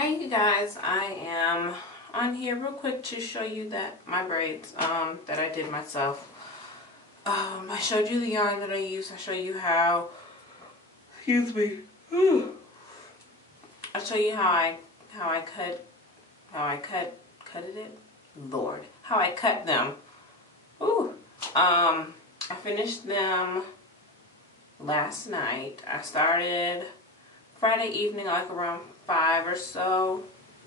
Hey you guys, I am on here real quick to show you that my braids that I did myself. I showed you the yarn that I used. I show you how, excuse me, I'll show you how I cut them. I finished them last night. I started Friday evening, like around 5 or so,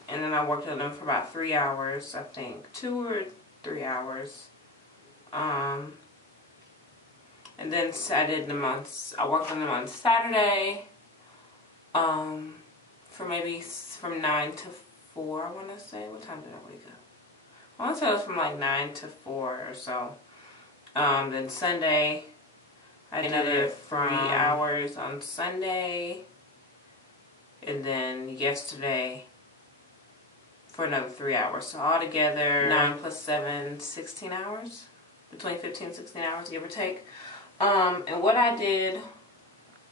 and then I worked on them for about 3 hours, I think, 2 or 3 hours. And then I worked on them on Saturday, for maybe from 9 to 4, I want to say. What time did I wake up? I want to say it was from like 9 to 4 or so. Then Sunday, I did another 3 hours on Sunday. And then yesterday for another 3 hours. So altogether, 9 plus 7, 16 hours. Between 15 and 16 hours, give or take. And what I did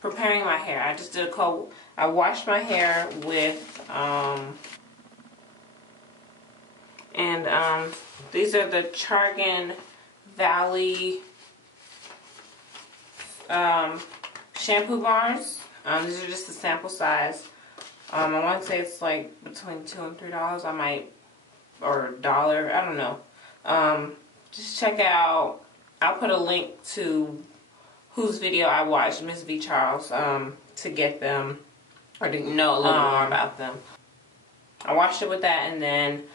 preparing my hair, I just did a cold, I washed my hair with, these are the Chargin Valley shampoo bars. These are just the sample size. I want to say it's like between $2 and $3. I might, or $1. I don't know. Just check out. I'll put a link to whose video I watched, Miss V Charles, to get them or to know a little more about them. I washed it with that, and then,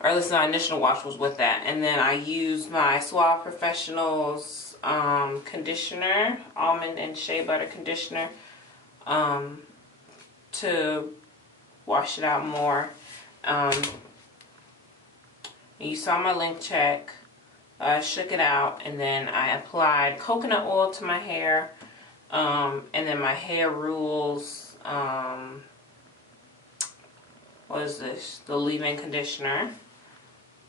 or at least my initial wash was with that, and then I used my Suave Professionals conditioner, almond and shea butter conditioner, to wash it out more. You saw my link check. Shook it out, and then I applied coconut oil to my hair, and then my Hair Rules, what is this? The leave-in conditioner.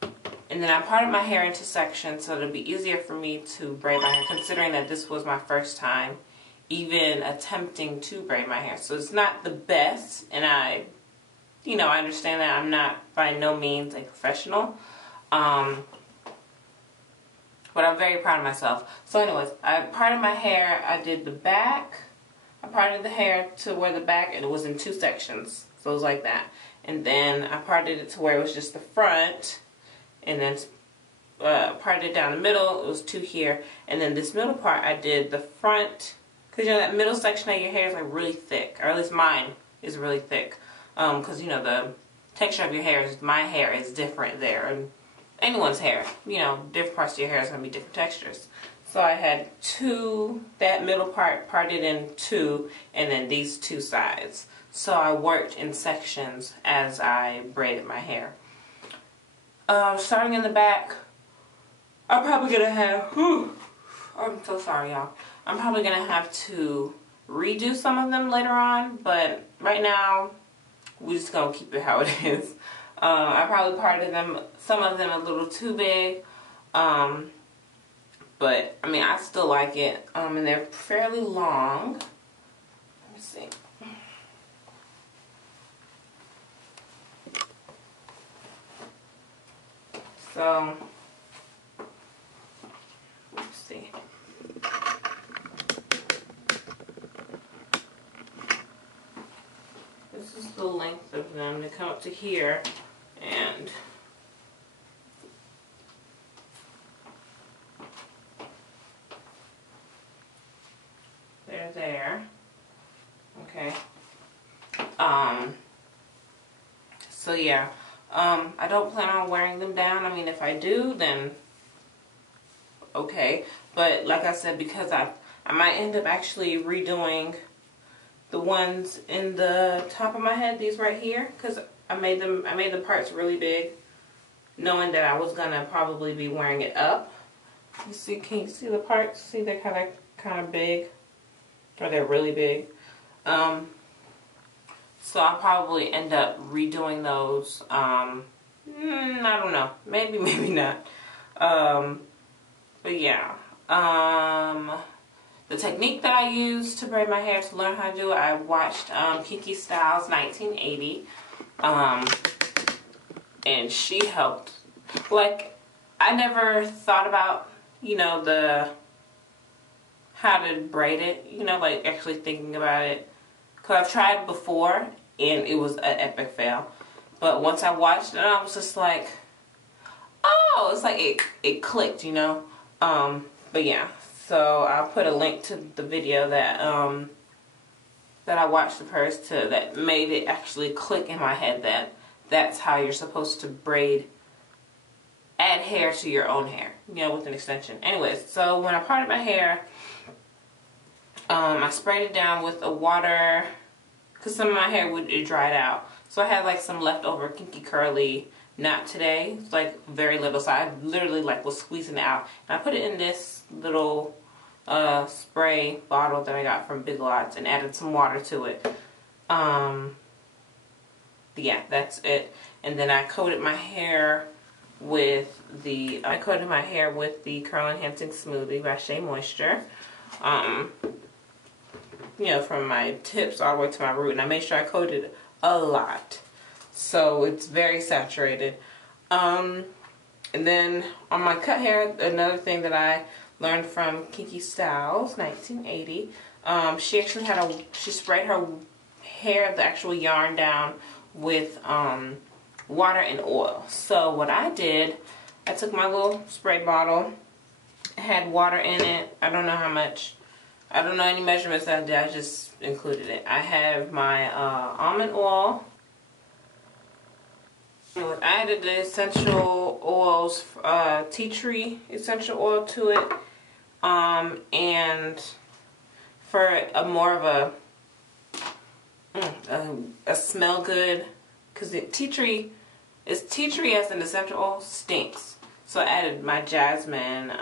And then I parted my hair into sections so it'll be easier for me to braid my hair, considering that this was my first time even attempting to braid my hair. So it's not the best, and I understand that I'm not by no means a professional. But I'm very proud of myself. So anyways, I parted my hair. I did the back. I parted the hair to where the back, and it was in 2 sections. So it was like that. And then I parted it to where it was just the front. And then parted it down the middle. It was 2 here. And then this middle part, I did the front. Because that middle section of your hair is like really thick. Or at least mine is really thick. Because the texture of your hair, my hair is different there. And anyone's hair, different parts of your hair is going to be different textures. So I had that middle part parted in 2, and then these 2 sides. So I worked in sections as I braided my hair. Starting in the back, I'm probably going to have, I'm so sorry y'all. I'm probably going to have to redo some of them later on, but right now, we're just going to keep it how it is. I probably parted some of them a little too big, but I mean, I still like it, and they're fairly long. Let me see. So, let's see. This is the length of them. They come up to here. And they're there. Okay. So yeah. I don't plan on wearing them down. I mean, if I do, then okay. But like I said, because I might end up actually redoing the ones in the top of my head, these right here, because I made the parts really big, knowing that I was gonna probably be wearing it up. You see, can you see the parts? See, they're kind of big, or they're really big. So I'll probably end up redoing those. I don't know, maybe not. But yeah. the technique that I use to braid my hair, to learn how to do it, I watched Kinky Styles 1980. And she helped. Like, I never thought about, you know, how to braid it, you know, like actually thinking about it. Because I've tried before and it was an epic fail. But once I watched it, I was just like, oh, it's like it clicked, you know. But yeah, so I'll put a link to the video that I watched of hers that made it actually click in my head that that's how you're supposed to braid, add hair to your own hair, you know, with an extension. Anyways, so when I parted my hair, I sprayed it down with a water, because some of my hair it dried out. So I had like some leftover kinky curly, not today, it's like very little, so I literally like was squeezing it out. And I put it in this little spray bottle that I got from Big Lots and added some water to it. Yeah, that's it. And then I coated my hair with the Curl Enhancing Smoothie by Shea Moisture. You know, from my tips all the way to my root, and I made sure I coated a lot, so it's very saturated. And then on my cut hair, another thing that I learned from Kinky Styles 1980, she actually she sprayed her hair, the actual yarn, down with water and oil. So what I did, I took my little spray bottle, it had water in it. I don't know how much, I don't know any measurements that I did, I just included it. I have my almond oil. I added the essential oils, tea tree essential oil to it, and for a more of a smell good, because tea tree as an essential oil stinks. So I added my jasmine.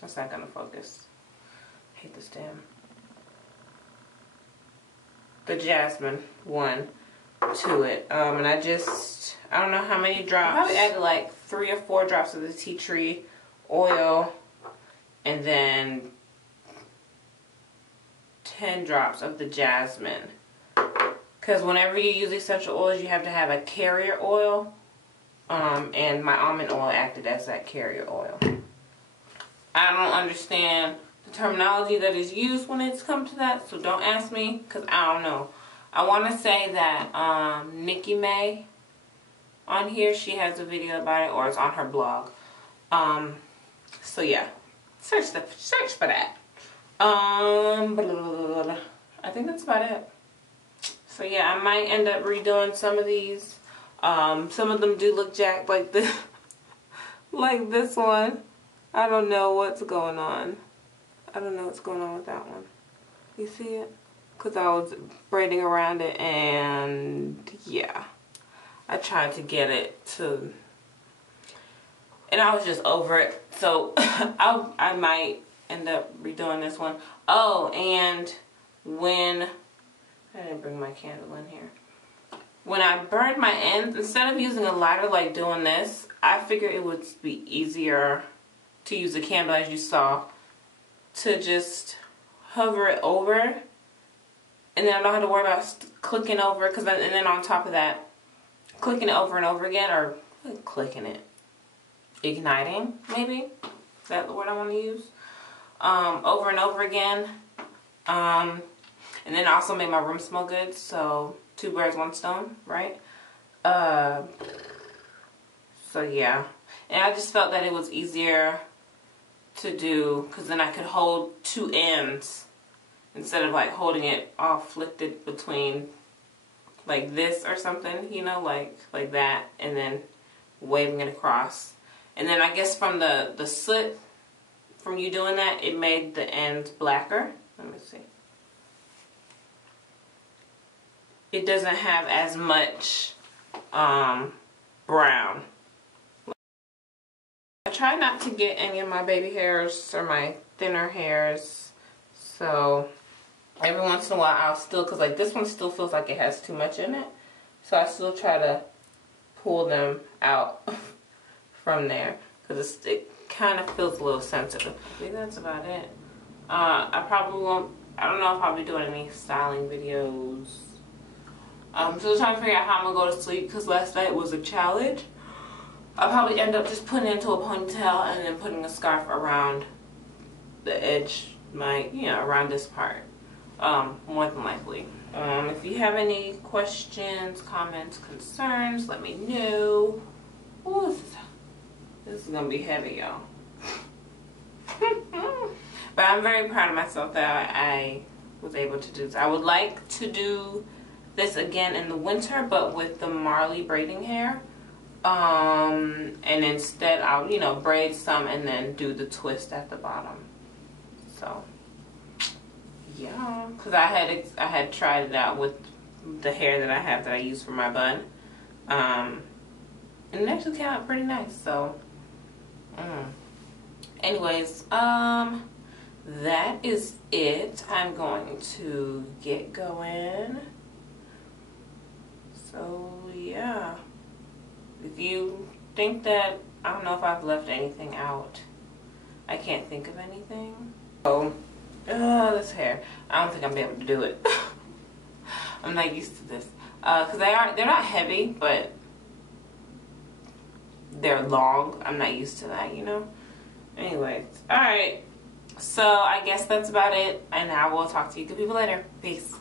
That's not gonna focus. I hate this damn. The jasmine one to it, and I don't know how many drops. I probably added like 3 or 4 drops of the tea tree oil, and then 10 drops of the jasmine. Because whenever you use essential oils, you have to have a carrier oil, and my almond oil acted as that carrier oil. I don't understand the terminology that is used when it's come to that, so don't ask me, because I don't know. I want to say that Nikki May on here, she has a video about it, or it's on her blog. So yeah, search for that. I think that's about it. So yeah, I might end up redoing some of these. Some of them do look jacked, like this, like this one. I don't know what's going on. I don't know what's going on with that one. You see it? Because I was braiding around it, and yeah, I tried to get it to, and I was just over it. So I might end up redoing this one. Oh, and when I didn't bring my candle in here. When I burned my ends, instead of using a lighter like doing this, I figured it would be easier to use a candle, as you saw, to just hover it over, and then I don't have to worry about clicking over, and then on top of that, clicking it over and over again, or clicking it, igniting, maybe, is that the word I want to use, over and over again, and then I also made my room smell good, so 2 birds, 1 stone, right? So yeah, and I just felt that it was easier to do, because then I could hold 2 ends instead of like holding it all flicked between like this or something, you know, like that, and then waving it across. And then I guess from the soot from you doing that, it made the ends blacker. Let me see. It doesn't have as much brown. I try not to get any of my baby hairs or my thinner hairs, so every once in a while I'll still, because like this one still feels like it has too much in it, so I still try to pull them out from there, because it kind of feels a little sensitive. I think that's about it. I probably won't, I don't know if I'll be doing any styling videos. Still trying to figure out how I'm gonna go to sleep because last night was a challenge. I'll probably end up just putting it into a ponytail and then putting a scarf around the edge, around this part. More than likely. If you have any questions, comments, concerns, let me know. Ooh, this is gonna be heavy, y'all. But I'm very proud of myself that I was able to do this. I would like to do this again in the winter, but with the Marley braiding hair. And instead I'll, braid some and then do the twist at the bottom. So, yeah, because I had tried it out with the hair that I have that I use for my bun. And it actually came out pretty nice, so. Anyways, that is it. I'm going to get going. So, yeah. If you think that, I don't know if I've left anything out. I can't think of anything. Oh, this hair. I don't think I'm gonna be able to do it. I'm not used to this. Cause they're not heavy, but they're long. I'm not used to that, Anyways, alright. So I guess that's about it. And I will talk to you good people later. Peace.